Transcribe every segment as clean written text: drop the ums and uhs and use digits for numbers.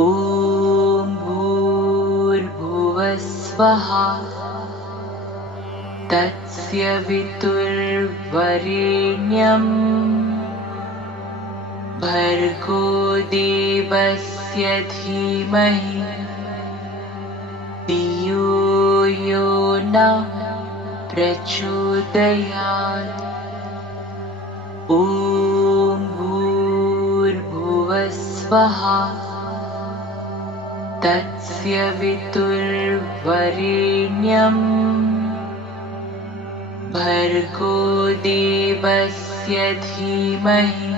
ॐ भूर्भुवः स्वः तस्य वितुर्वरेण्यं भर्गो देवस्य धीमहि धियो यो नः प्रचोदयात्। ॐ भूर्भुवः स्वः तस्य वितुर्वरेण्यं भर्गो देवस्य धीमहि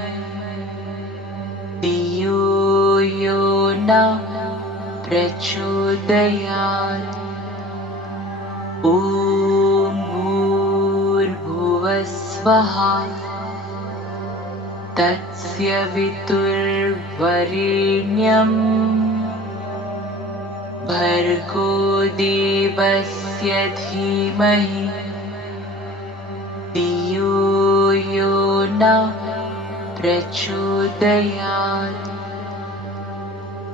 धियो यो नः प्रचोदयात्। ॐ भूर्भुवः स्वः तस्य वितुर्वरेण्यं भर्गो देवस्य धीमहि धियो यो नः प्रचोदयात्।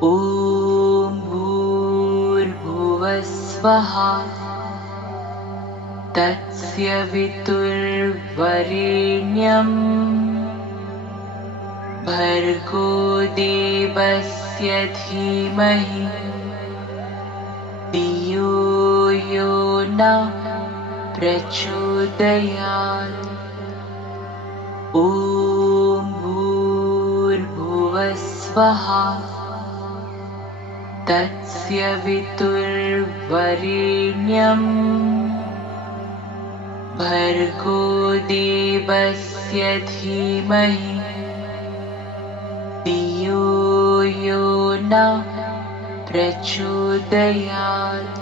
ॐ भूर्भुवः स्वः तस्य वितुर्वरेण्यं भर्गो देवस्य धीमहि धियो यो नः प्रचोदयात्। ॐ भूर्भुवः स्वः तस्य वितुर्वरेण्यं भर्गो देवस्य धीमहि धियो यो नः प्रचोदयात्।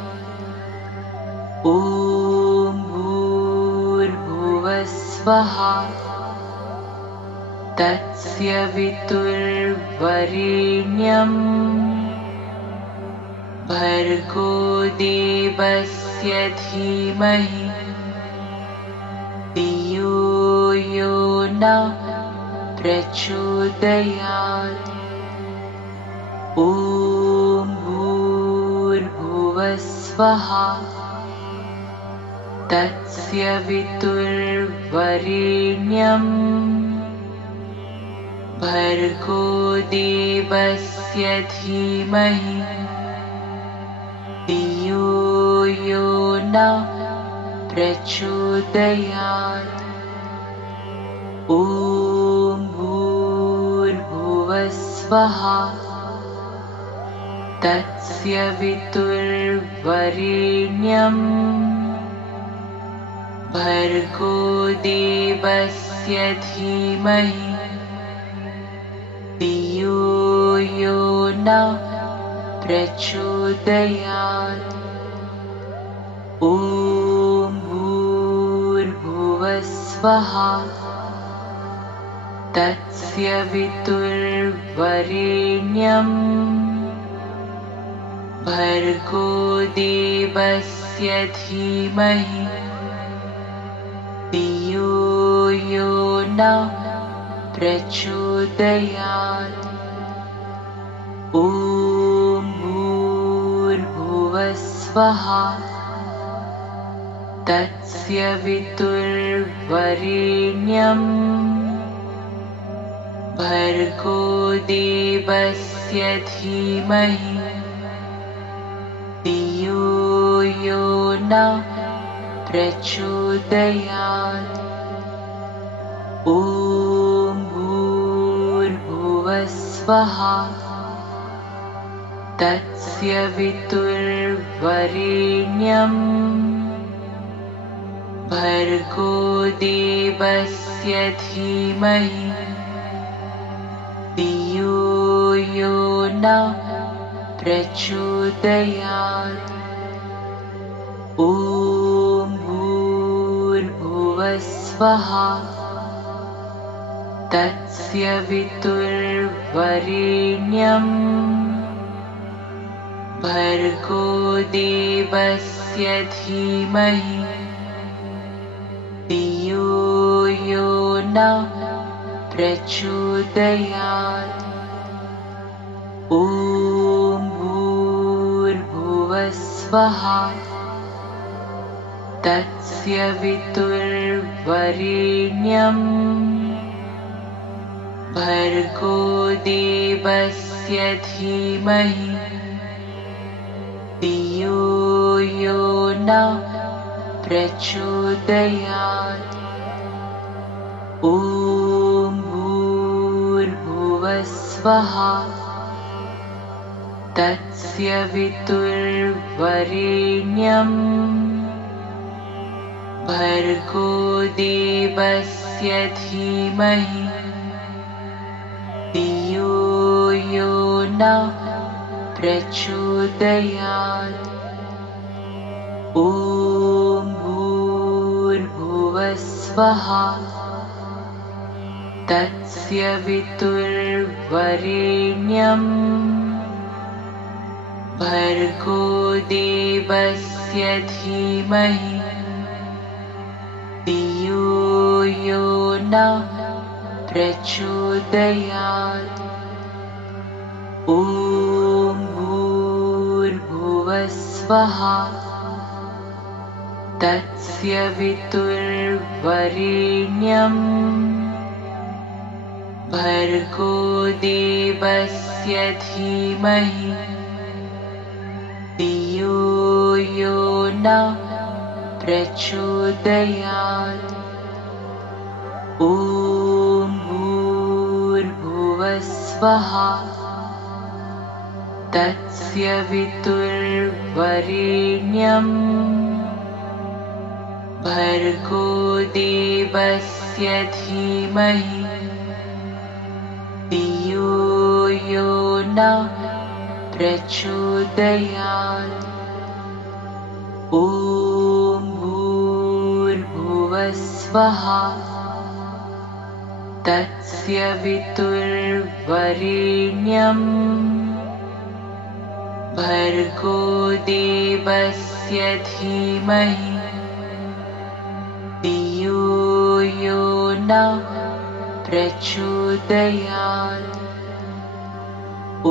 ॐ भूर्भुवः स्वः तस्य वितुर्वरेण्यं भर्गो देवस्य धीमहि धियो यो नः प्रचोदयात्। ॐ भूर्भुवः स्वः तस्य वितुर्वरेण्यं भर्गो देवस्य धीमहि धियो यो नः प्रचोदयात्। ॐ भूर्भुवः स्वः तस्य वितुर्वरेण्यं भर्गो देवस्य धीमहि धियो यो नः प्रचोदयात्। ॐ भूर्भुवः स्वः तस्य वितुर्वरेण्यं भर्गो देवस्य धीमहि धियो यो नः प्रचोदयात्। ॐ भूर्भुवः स्वः तस्य वितुर्वरेण्यं भर्गो देवस्य धीमहि धियो यो नः प्रचोदयात्। ॐ भूर्भुवः स्वः तस्य वितुर्वरेण्यं भर्गो देवस्य धीमहि धियो यो नः प्रचोदयात्। ॐ भूर्भुवः स्वः तस्य वितुर्वरेण्यं भर्गो देवस्य धीमहि धियो यो नः प्रचोदयात्। ॐ भूर्भुवस्वः तस्य वितुर्वरेण्यं भर्गो देवस्य धीमहि धियो यो नः प्रचोदयात्। ॐ भूर्भुवस्वः तस्य वितुर्वरेण्यं भर्गो देवस्य धीमहि धियो यो नः प्रचोदयात्। ॐ भूर्भुवस्वः तस्य वितुर्वरेण्यं भर्गो देवस्य धीमहि धियो यो नः प्रचोदयात्। ॐ भूर्भुवस्वः तस्य वितुर्वरेण्यं भर्गो देवस्य धीमहि धियो यो नः प्रचोदयात्। ॐ भूर्भुवस्वः तस्य वितुर्वरेण्यं भर्गो देवस्य धीमहि धियो यो नः प्रचोदयात्। ॐ भूर्भुवस्वः तस्य वितुर्वरेण्यं भर्गो देवस्य धीमहि धियो यो नः प्रचोदयात्। ॐ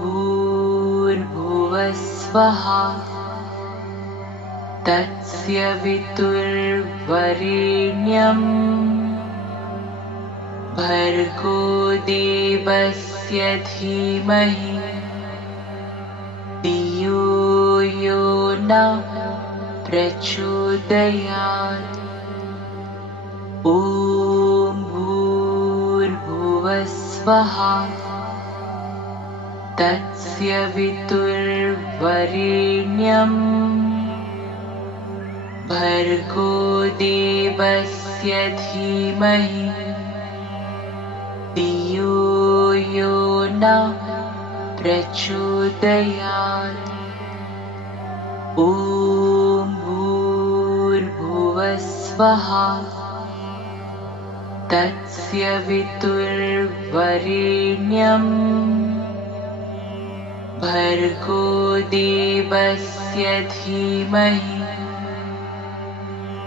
भूर्भुवस्वः तस्य वितुर्वरेण्यं भर्गो देवस्य धीमहि धियो यो नः प्रचोदयात्। ॐ भूर्भुवस्वः तस्य वितुर्वरेण्यं भर्गो देवस्य धीमहि धियो यो नः प्रचोदयात्। ॐ भूर्भुवस्वः तस्य वितुर्वरेण्यं भर्गो देवस्य धीमहि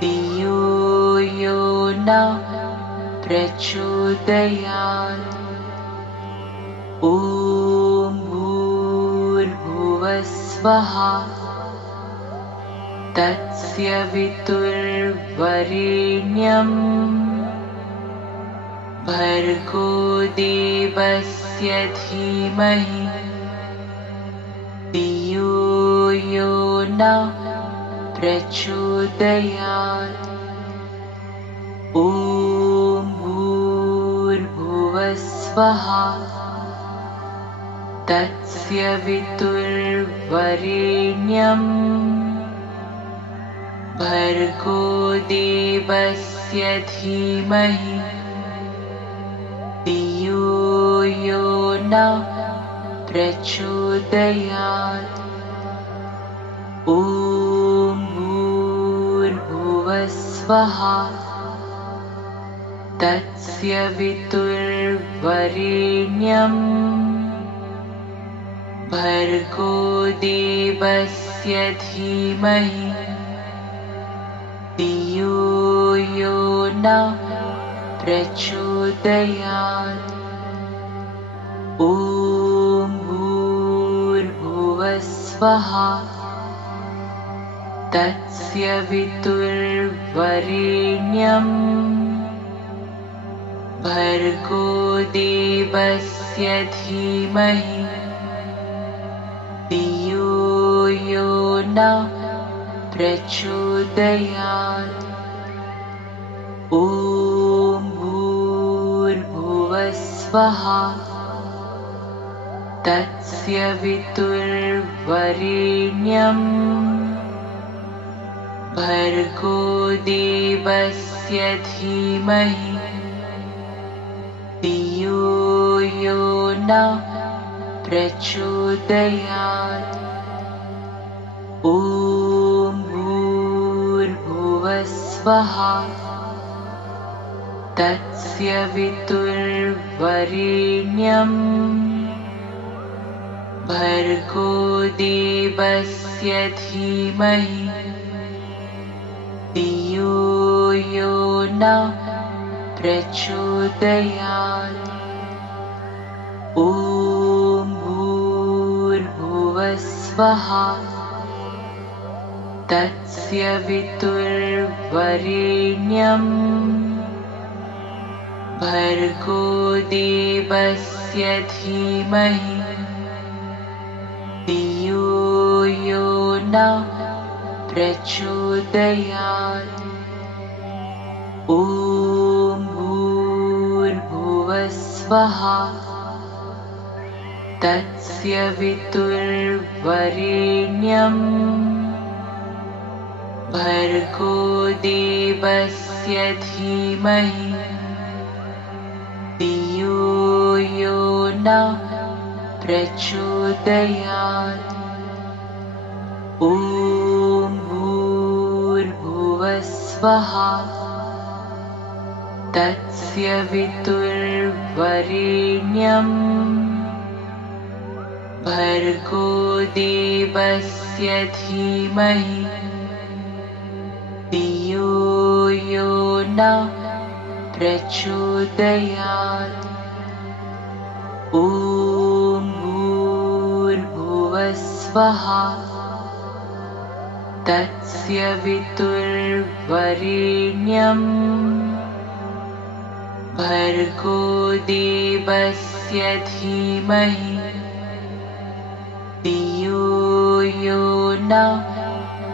धियो यो नः प्रचोदयात्। ॐ भूर्भुवस्वः तस्य वितुर्वरेण्यं भर्गो देवस्य धीमहि धियो यो नः प्रचोदयात्। ॐ भूर्भुवस्वः तस्य वितुर्वरेण्यं भर्गो देवस्य धीमहि धियो यो नः प्रचोदयात्। ॐ भूर्भुवस्वः तस्य वितुर्वरेण्यं भर्गो देवस्य धीमहि धियो यो नः प्रचोदयात्। ॐ भूर्भुवस्वः तस्य वितुर्वरेण्यम् भर्गो देवस्य धीमहि धियो यो नः प्रचोदयात्। ॐ भूर्भुवस्वः तस्य वितुर्वरेण्यम् भर्गो देवस्य धीमहि धियो यो नः प्रचोदयात्। ॐ भूर्भुवस्वः तस्य वितुर्वरेण्यम् भर्गो देवस्य धीमहि धियो यो नः प्रचोदयात्। ॐ भूर्भुवस्वः तस्य वितुर्वरेण्यम् भर्गो देवस्य धीमहि धियो यो नः प्रचोदयात्। ॐ भूर्भुवस्वः तस्य वितुर्वरेण्यम् भर्गो देवस्य धीमहि धियो यो नः प्रचोदयात्। ॐ भूर्भुवस्वः तस्य वितुर्वरेण्यम् भर्गो देवस्य धीमहि धियो यो नः प्रचोदयात्। ॐ भूर्भुवस्वः तस्य वितुर्वरेण्यम् भर्गो देवस्य धीमहि धियो यो नः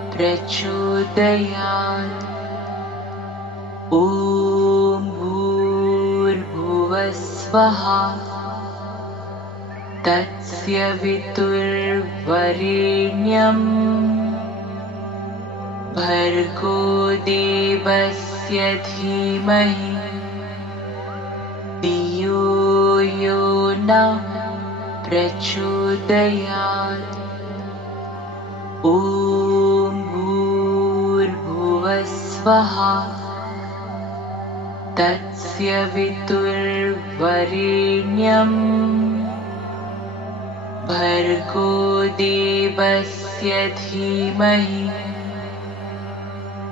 प्रचोदयात्। ॐ भूर्भुवस्वः तस्य वितुर्वरेण्यम् भर्गो देवस्य धीमहि धियो यो नः प्रचोदयात्। ॐ भूर्भुवस्वः तस्य वितुर्वरेण्यम् भर्गो देवस्य धीमहि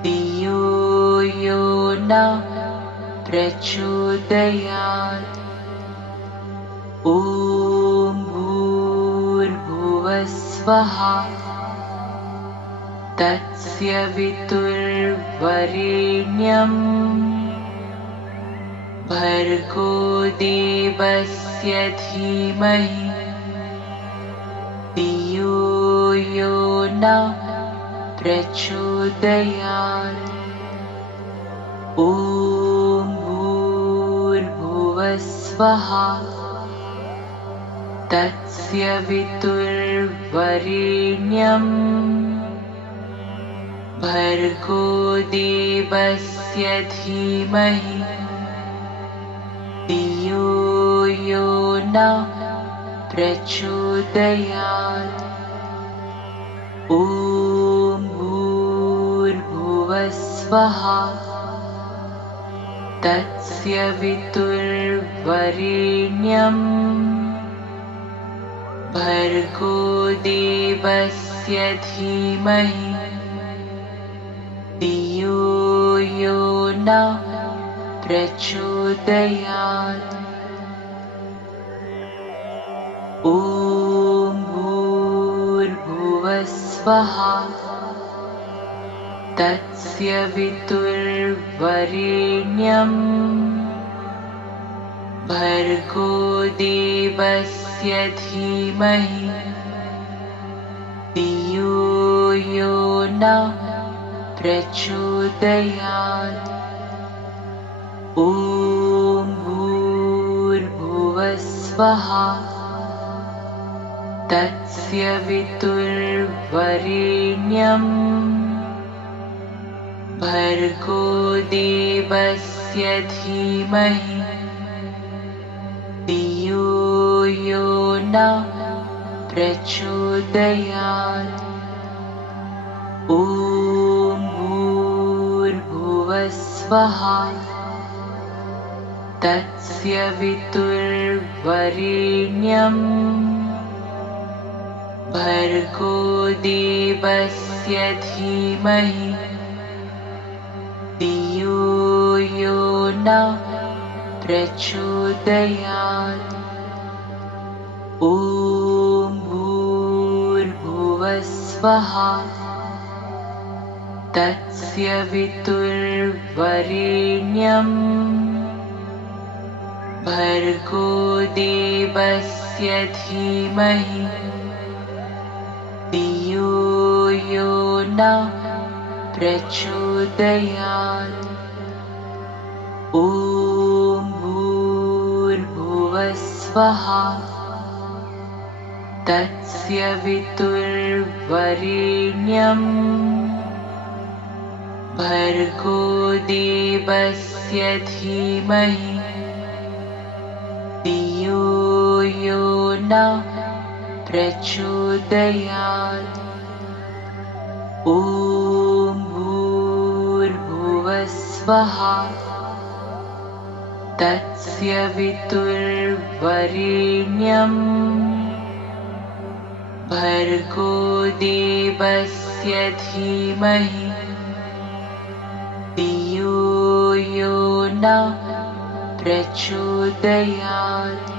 धियो यो नः प्रचोदयात्। ॐ भूर्भुवस्वः तस्य वितुर्वरेण्यम् भर्गो देवस्य धीमहि धियो यो नः प्रचोदयात्। ॐ भूर्भुवस्वः तस्य वितुर्वरेण्यम् भर्गो देवस्य धीमहि धियो यो नः प्रचोदयात्। ॐ भूर्भुवस्वः तस्य वितुर्वरेण्यम् भर्गो देवस्य धीमहि धियो यो नः प्रचोदयात्। ॐ भूर्भुवस्वः तस्य वितुर्वरेण्यम् भर्गो देवस्य धीमहि धियो यो नः प्रचोदयात्। ॐ भूर्भुवस्वः तस्य वितुर्वरेण्यम् भर्गो देवस्य धीमहि धियो यो नः प्रचोदयात्। ॐ भूर्भुवस्वः तस्य वितुर्वरेण्यम् भर्गो देवस्य धीमहि धियो यो नः प्रचोदयात्। ॐ भूर्भुवस्वः तस्य वितुर्वरेण्यम् भर्गो देवस्य धीमहि धियो यो नः प्रचोदयात्। ॐ भूर्भुवस्वः तस्य वितुर्वरेण्यम् भर्गो देवस्य धीमहि धियो यो नः प्रचोदयात्। ॐ भूर्भुवस्वः तस्य वितुर्वरेण्यम् भर्गो देवस्य धीमहि धियो यो नः प्रचोदयात्।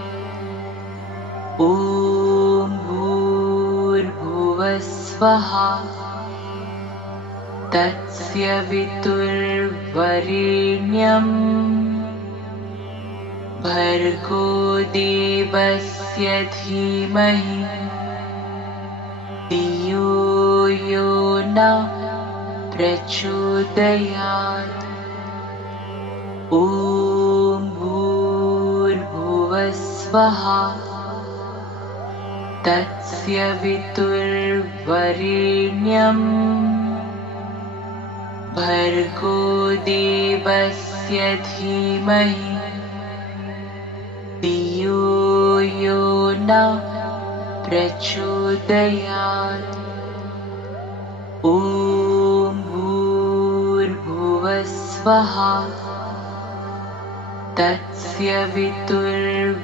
ॐ भूर्भुवस्वः तस्य वितुर्वरेण्यम् भर्गो देवस्य धीमहि धियो यो नः प्रचोदयात्। ॐ भूर्भुवस्वः तस्य वितुर्वरेण्यम् भर्गो देवस्य धीमहि धियो यो नः प्रचोदयात्। ॐ भूर्भुवस्वः तस्य वितुर्वरेण्यम्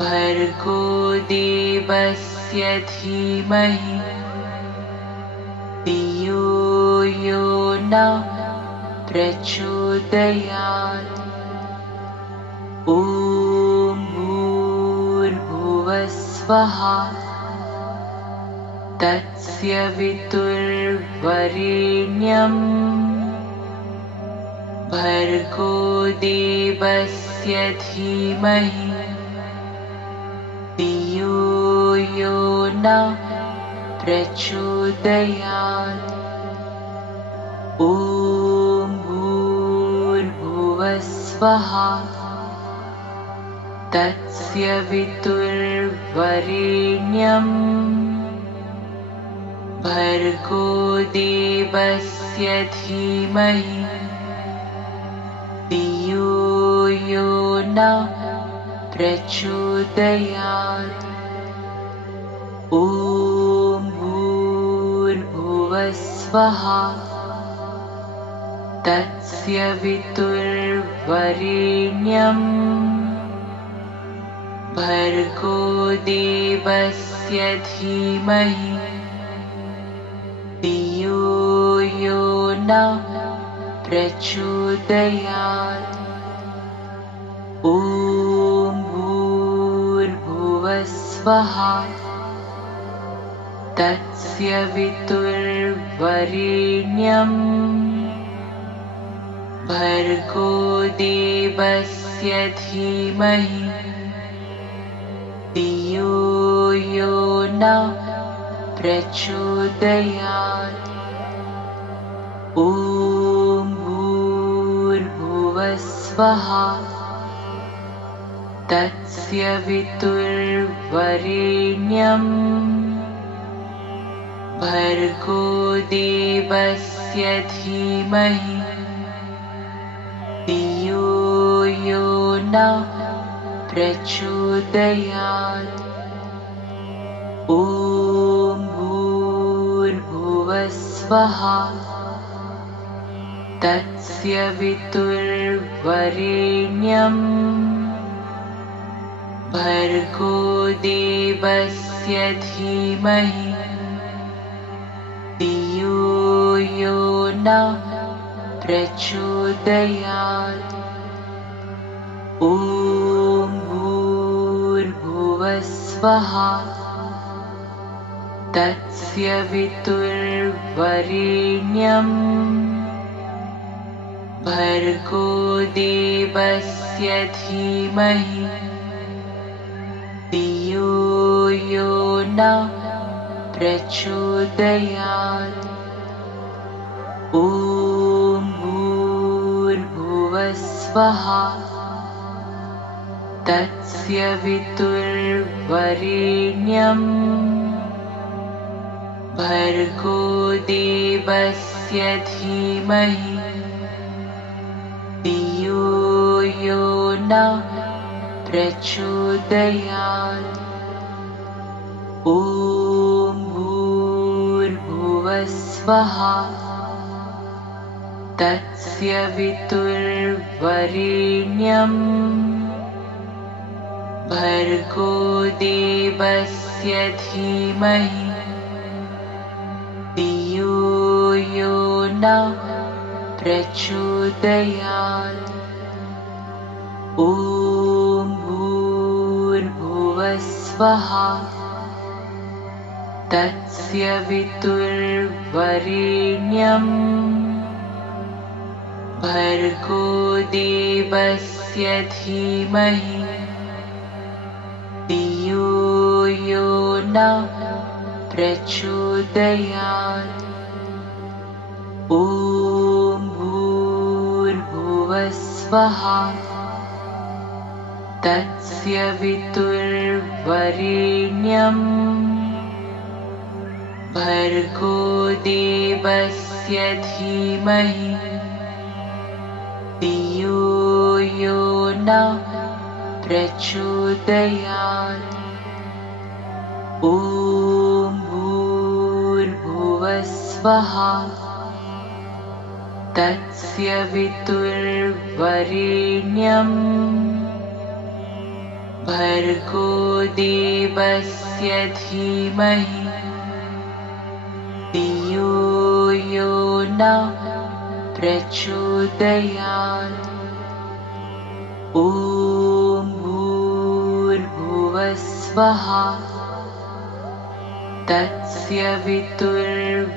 भर्गो देवस्य धीमहि धियो यो नः प्रचोदयात्। ॐ भूर्भुवस्वः तस्य वितुर्वरेण्यम् भर्गो देवस्य धीमहि धियो यो नः प्रचोदयात्। ॐ भूर्भुवस्वः तस्य वितुर्वरेण्यम् भर्गो देवस्य धीमहि धियो यो नः प्रचोदयात्। ॐ भूर्भुवस्वः तस्य वितुर्वरेण्यम् भर्गो देवस्य धीमहि धियो यो नः प्रचोदयात्। ॐ भूर्भुवस्वः तस्य वितुर्वरेण्यम् भर्गो देवस्य धीमहि धियो यो नः प्रचोदयात्। ॐ भूर्भुवस्वः तस्य वितुर्वरेण्यम् भर्गो देवस्य धीमहि धियो यो नः प्रचोदयात्। ॐ भूर्भुवस्वः तस्य वितुर्वरेण्यम् भर्गो देवस्य धीमहि धियो यो नः प्रचोदयात्। ॐ भूर्भुवस्वः तस्य वितुर्वरेण्यम् भर्गो देवस्य धीमहि धियो यो नः प्रचोदयात्। ॐ भूर्भुवस्वः तस्य वितुर्वरेण्यम् भर्गो देवस्य धीमहि धियो यो नः प्रचोदयात्। ॐ भूर्भुवस्वः तस्य वितुर्वरेण्यम् भर्गो देवस्य धीमहि धियो यो नः प्रचोदयात्। ॐ भूर्भुवस्वः तस्य वितुर्वरेण्यम् भर्गो देवस्य धीमहि धियो यो नः प्रचोदयात्। ॐ भूर्भुवस्वः तस्य वितुर्वरेण्यम् भर्गो देवस्य धीमहि धियो यो नः प्रचोदयात्। ॐ भूर्भुवस्वः तस्य वितुर्वरेण्यम् भर्गो देवस्य धीमहि धियो यो नः प्रचोदयात्। ॐ भूर्भुवस्वः तस्य वितुर्वरेण्यम्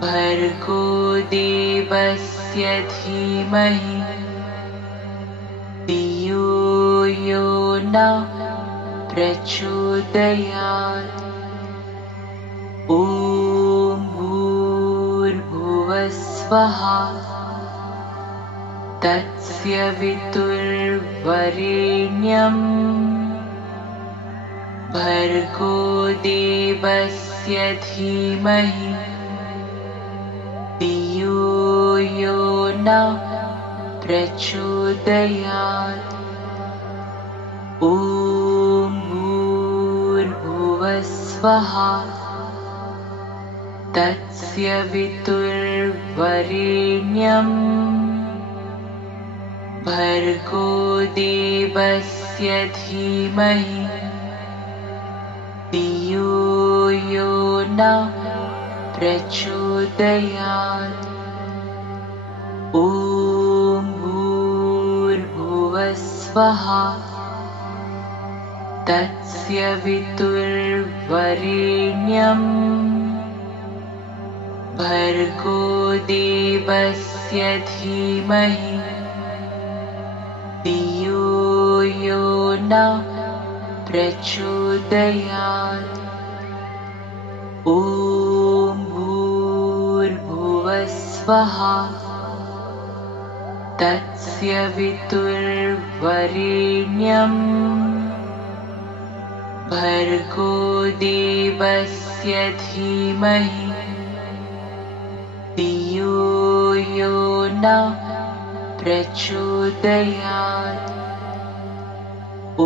भर्गो देवस्य धीमहि धियो यो नः प्रचोदयात्। ॐ भूर्भुवस्वः तस्य वितुर्वरेण्यम् भर्गो देवस्य धीमहि धियो यो नः प्रचोदयात्। ॐ भूर्भुवस्वः तस्य वितुर्वरेण्यम् भर्गो देवस्य धीमहि धियो यो नः प्रचोदयात्। ॐ भूर्भुवस्वः तस्य वितुर्वरेण्यम् भर्गो देवस्य धीमहि धियो यो नः प्रचोदयात्। ॐ भूर्भुवस्वः तस्य वितुर्वरेण्यम् भर्गो देवस्य धीमहि धियो यो नः प्रचोदयात्। ॐ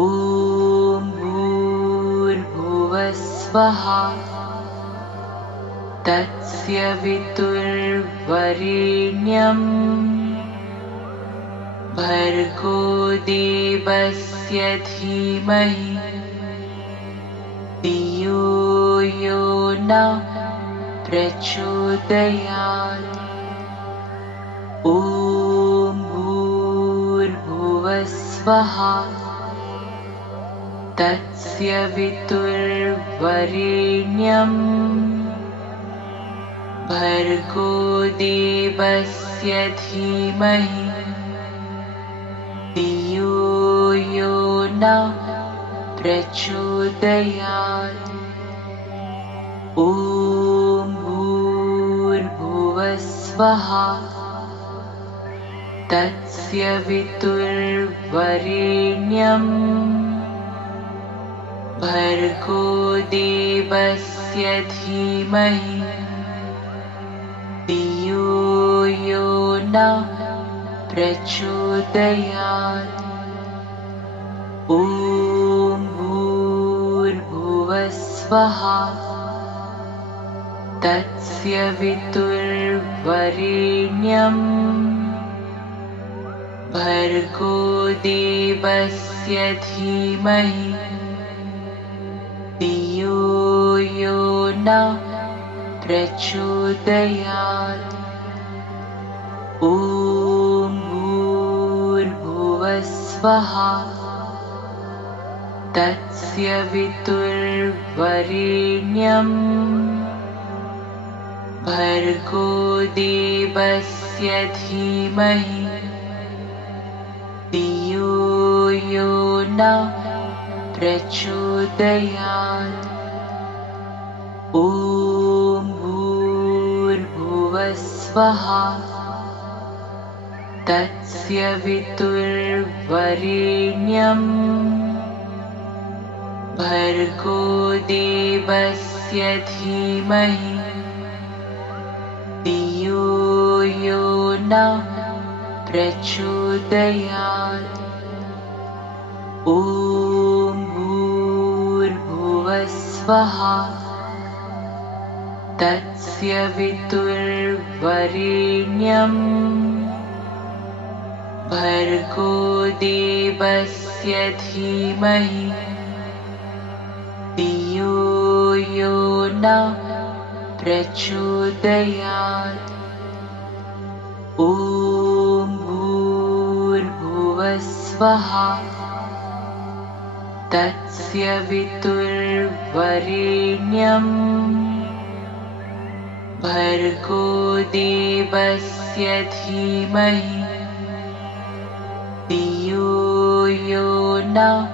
भूर्भुवस्वः तस्य वितुर्वरेण्यम् भर्गो देवस्य धीमहि धियो यो नः प्रचोदयात्। ॐ भूर्भुवस्वः तस्य वितुर्वरेण्यम् भर्गो देवस्य धीमहि धियो यो नः प्रचोदयात्। ॐ भूर्भुवस्वः तस्य वितुर्वरेण्यम् भर्गो देवस्य धीमहि धियो यो नः प्रचोदयात्। ॐ भूर्भुवस्वः तस्य वितुर्वरेण्यम् भर्गो देवस्य धीमहि धियो यो नः प्रचोदयात्। ॐ भूर्भुवस्वः तस्य वितुर्वरेण्यम् भर्गो देवस्य धीमहि धियो यो नः प्रचोदयात्। ॐ भूर्भुवस्वः तस्य वितुर्वरेण्यम् भर्गो देवस्य धीमहि धियो यो नः प्रचोदयात्। ॐ भूर्भुवस्वः तस्य वितुर्वरेण्यम् भर्गो देवस्य धीमहि धियो यो नः प्रचोदयात्। ॐ भूर्भुवस्वः तस्य वितुर्वरेण्यम् भर्गो देवस्य धीमहि धियो यो नः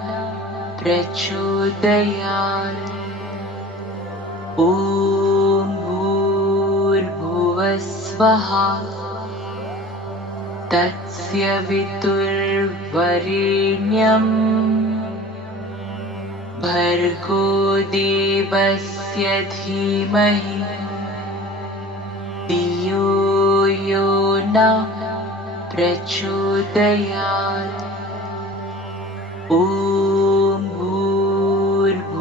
प्रचोदयात्। ॐ भूर्भुवस्वः तस्य वितुर्वरेण्यम् भर्गो देवस्य धीमहि धियो यो नः प्रचोदयात्। ॐ भूर्भुवस्वः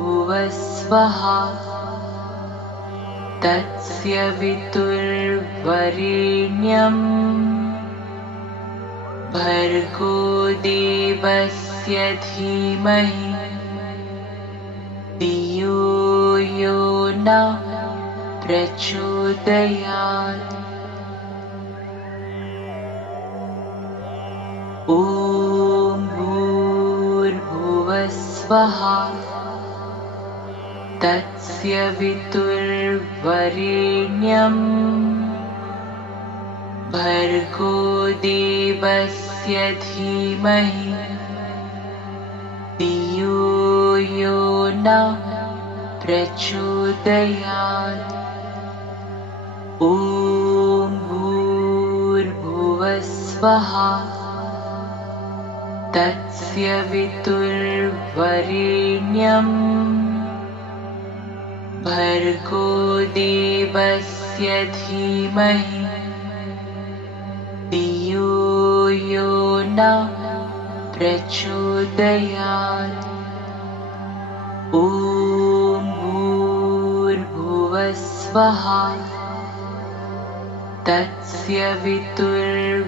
तस्य वितुर्वरेण्यम् भर्गो देवस्य धीमहि धियो यो नः प्रचोदयात्। ॐ भूर्भुवस्वः भूर्भुवस्वहा तस्य वितुर्वरेण्यम् भर्गो देवस्य धीमहि धियो यो नः प्रचोदयात्। ॐ भूर्भुवस्वः तस्य वितुर्वरेण्यम् भर्गो देवस्य धीमहि धियो यो नः प्रचोदयात्। ॐ भूर्भुवस्वः तस्य वितुर्वरेण्यम्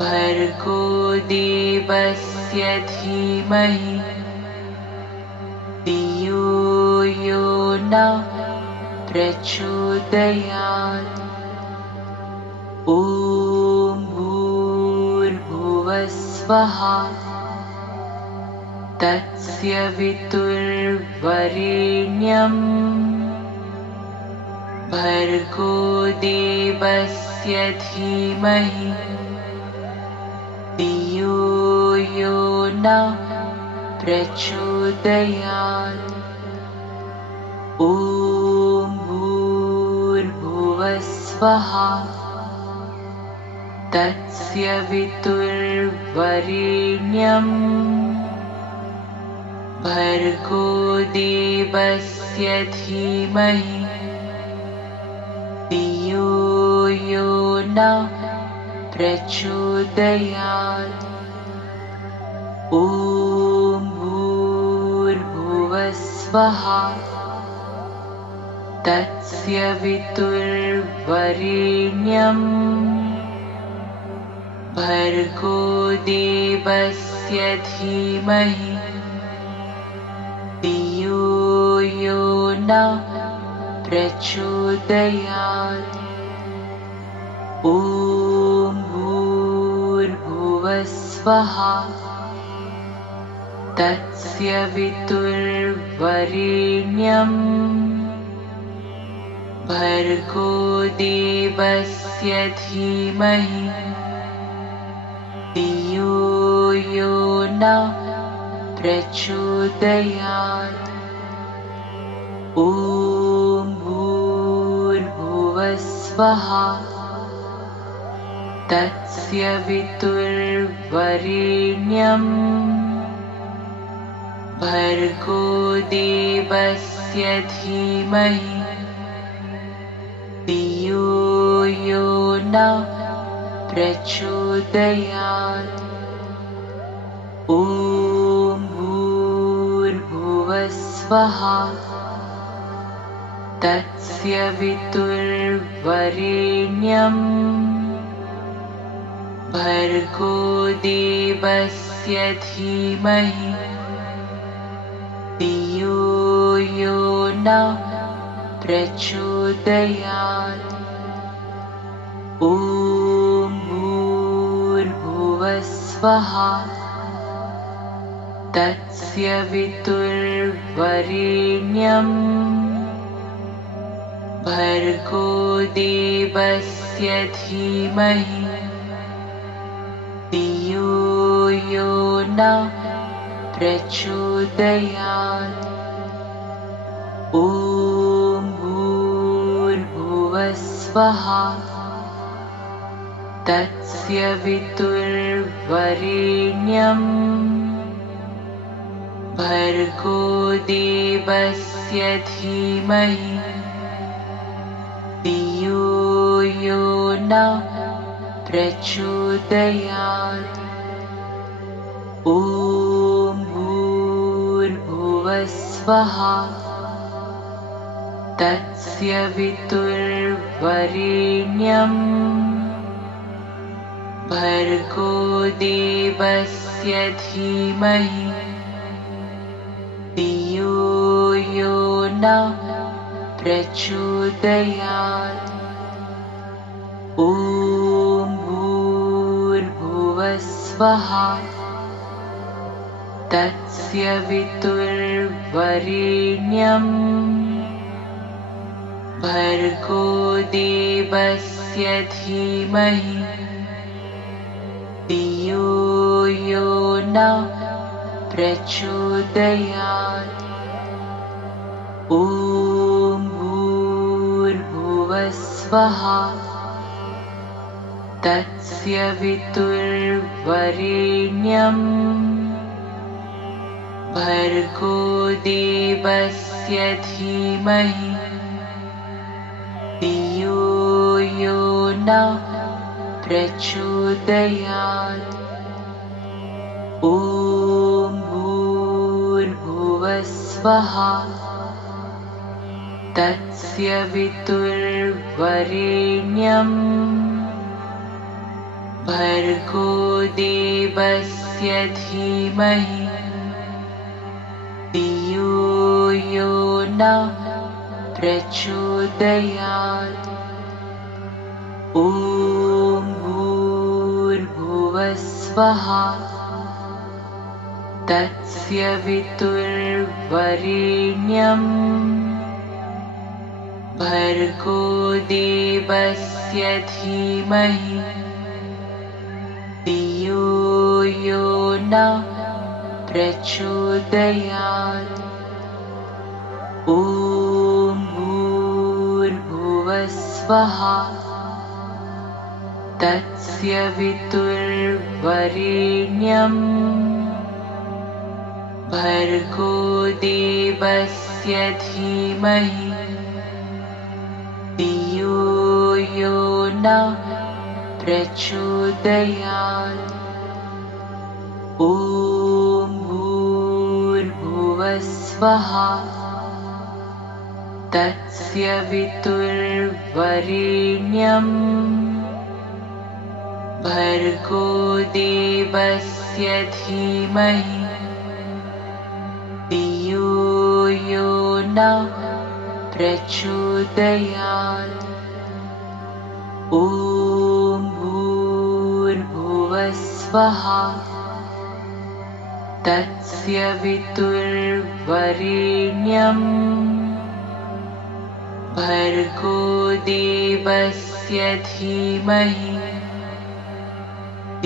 भर्गो देवस्य धीमहि धियो यो नः प्रचोदयात्। ॐ भूर्भुवस्वः तस्य वितुर्वरेण्यम् भर्गो देवस्य धीमहि धियो यो नः प्रचोदयात्। ॐ भूर्भुवस्वः तस्य वितुर्वरेण्यम् भर्गो देवस्य धीमहि धियो यो नः प्रचोदयात्। ॐ भूर्भुवस्वः तस्य वितुर्वरेण्यम् भर्गो देवस्य धीमहि धियो यो नः प्रचोदयात्। ॐ भूर्भुवस्वः तस्य वितुर्वरेण्यम् भर्गो देवस्य धीमहि धियो यो नः प्रचोदयात्। ॐ भूर्भुवस्वः तस्य वितुर्वरेण्यम् भर्गो देवस्य धीमहि धियो यो नः प्रचोदयात्। ॐ भूर्भुवस्वः तस्य वितुर्वरेण्यम् भर्गो देवस्य धीमहि धियो यो नः प्रचोदयात्। ॐ भूर्भुवस्वः तस्य वितुर्वरेण्यम् भर्गो देवस्य धीमहि धियो यो नः प्रचोदयात्। ॐ भूर्भुवस्वः तस्य वितुर्वरेण्यम् भर्गो देवस्य धीमहि धियो यो नः प्रचोदयात्। ॐ भूर्भुवस्वः तस्य वितुर्वरेण्यम् भर्गो देवस्य धीमहि धियो यो नः प्रचोदयात्। ॐ भूर्भुवस्वः तस्य वितुर्वरेण्यम् भर्गो देवस्य धीमहि धियो यो नः प्रचोदयात्। ॐ भूर्भुवस्वः तस्य वितुर्वरेण्यम् भर्गो देवस्य धीमहि धियो यो नः प्रचोदयात्। ॐ भूर्भुवस्वः तस्य वितुर्वरेण्यम् भर्गो देवस्य धीमहि धियो यो नः प्रचोदयात्। ॐ भूर्भुवस्वः तस्य वितुर्वरेण्यम् भर्गो देवस्य धीमहि धियो यो नः प्रचोदयात्। ॐ भूर्भुवस्वः तस्य वितुर्वरेण्यम् भर्गो देवस्य धीमहि धियो यो नः प्रचोदयात्। ॐ भूर्भुवस्वः तस्य वितुर्वरेण्यम् भर्गो देवस्य धीमहि धियो यो नः प्रचोदयात्। ॐ भूर्भुवस्वः तस्य वितुर्वरेण्यम् भर्गो देवस्य धीमहि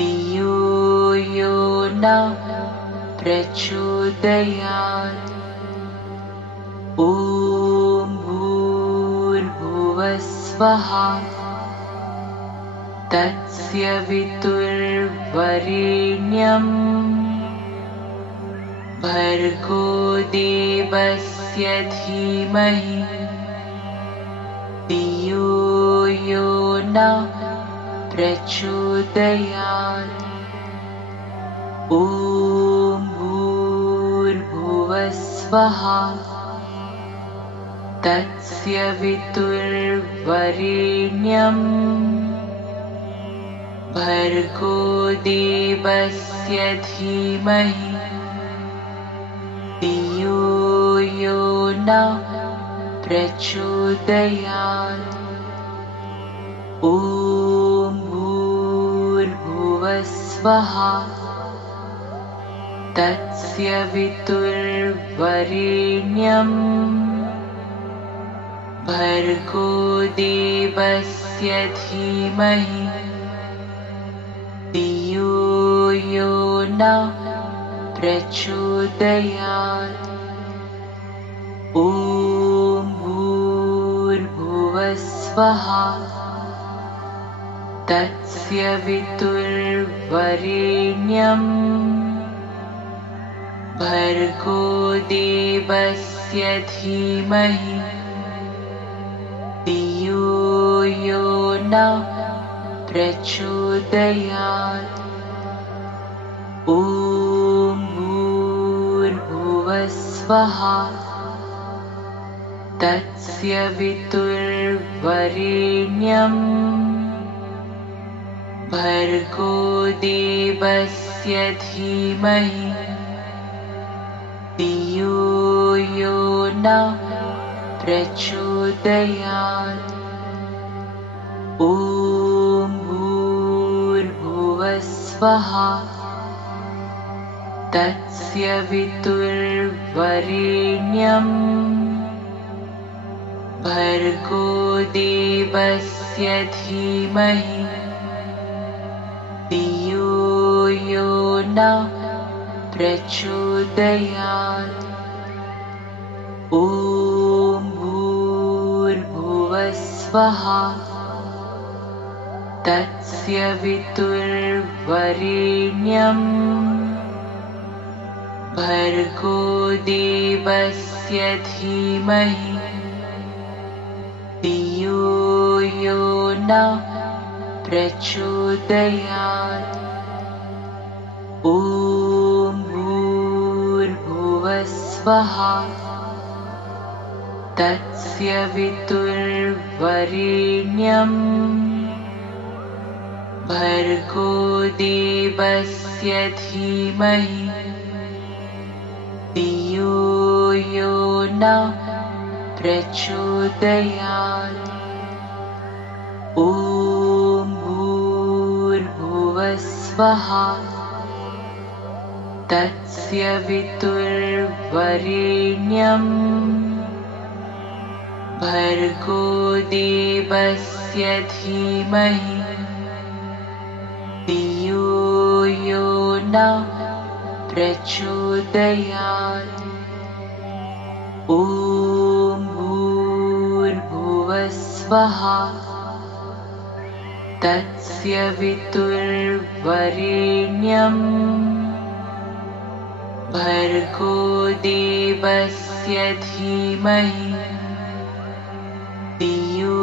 धियो यो नः प्रचोदयात्। ॐ भूर्भुवस्वः तस्य वितुर्वरेण्यम् भर्गो देवस्य धीमहि धियो यो नः प्रचोदयात्। ॐ भूर्भुवस्वः तस्य वितुर्वरेण्यम् भर्गो देवस्य धीमहि धियो यो नः प्रचोदयात्। ॐ भूर्भुवस्वः तस्य वितुर्वरेण्यम् भर्गो देवस्य धीमहि धियो यो नः प्रचोदयात्। ॐ भूर्भुवस्वः तस्य वितुर्वरेण्यम् भर्गो देवस्य धीमहि धियो यो नः प्रचोदयात्। ॐ भूर्भुवस्वः तस्य वितुर्वरेण्यम् भर्गो देवस्य धीमहि धियो यो नः प्रचोदयात्। ॐ भूर्भुवस्वः तस्य वितुर्वरेण्यम् भर्गो देवस्य धीमहि धियो यो नः प्रचोदयात्। ॐ भूर्भुवस्वः तस्य वितुर्वरेण्यम् भर्गो देवस्य धीमहि धियो यो नः प्रचोदयात्। ॐ भूर्भुवस्वः तस्य वितुर्वरेण्यम् भर्गो देवस्य धीमहि धियो यो नः प्रचोदयात्। ॐ भूर्भुवस्वः तस्य वितुर्वरेण्यम् भर्गो देवस्य धीमहि धियो यो नः प्रचोदयात्। ॐ भूर्भुवस्वः तस्य वितुर्वरेण्यम् भर्गो देवस्य धीमहि धियो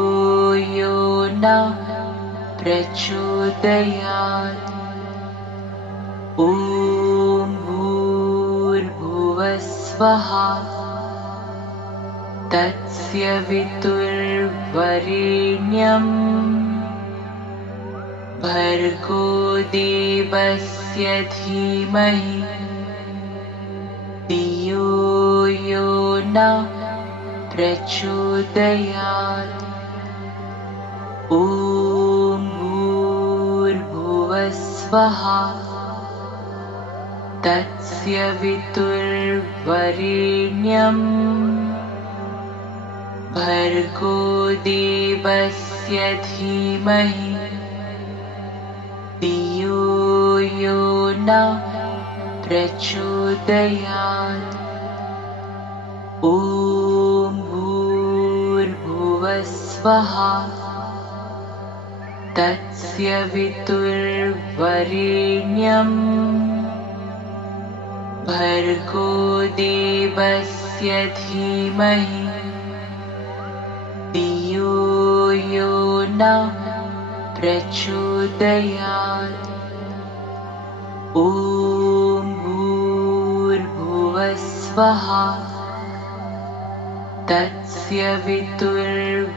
यो नः प्रचोदयात्। ॐ भूर्भुवस्वः तस्य वितुर्वरेण्यम् भर्गो देवस्य धीमहि धियो यो नः प्रचोदयात्। ॐ भूर्भुवस्वः तस्य वितुर्वरेण्यम् भर्गो देवस्य धीमहि धियो यो नः प्रचोदयात्। ॐ भूर्भुवस्वः तस्य वितुर्वरेण्यम् भर्गो देवस्य धीमहि धियो यो नः प्रचोदयात्। ॐ भूर्भुवस्वः तस्य वितुर्वरेण्यम्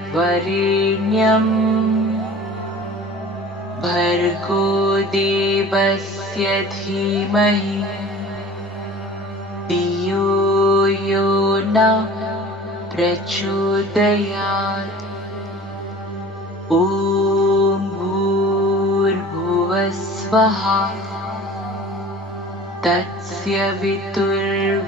भर्गो देवस्य धीमहि धियो यो नः प्रचोदयात्। ॐ भूर्भुवस्वः तस्य वितुर्वरेण्यम्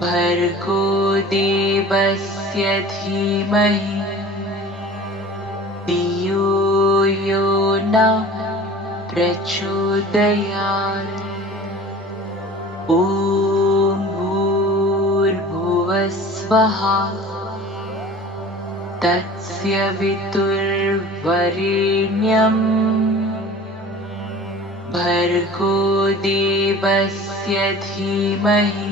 भर्गो देवस्य धीमहि धियो यो नः प्रचोदयात्। ॐ भूर्भुवस्वः तस्य वितुर्वरेण्यम् भर्गो देवस्य धीमहि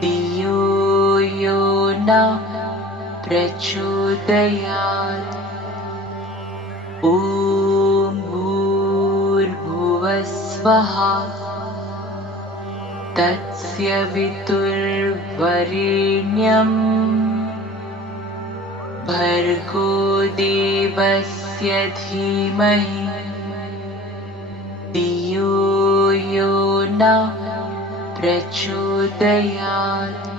धियो यो नः प्रचोदयात्। ॐ भूर्भुवस्वः तस्य वितुर्वरेण्यम् भर्गो देवस्य धीमहि धियो यो नः प्रचोदयात्।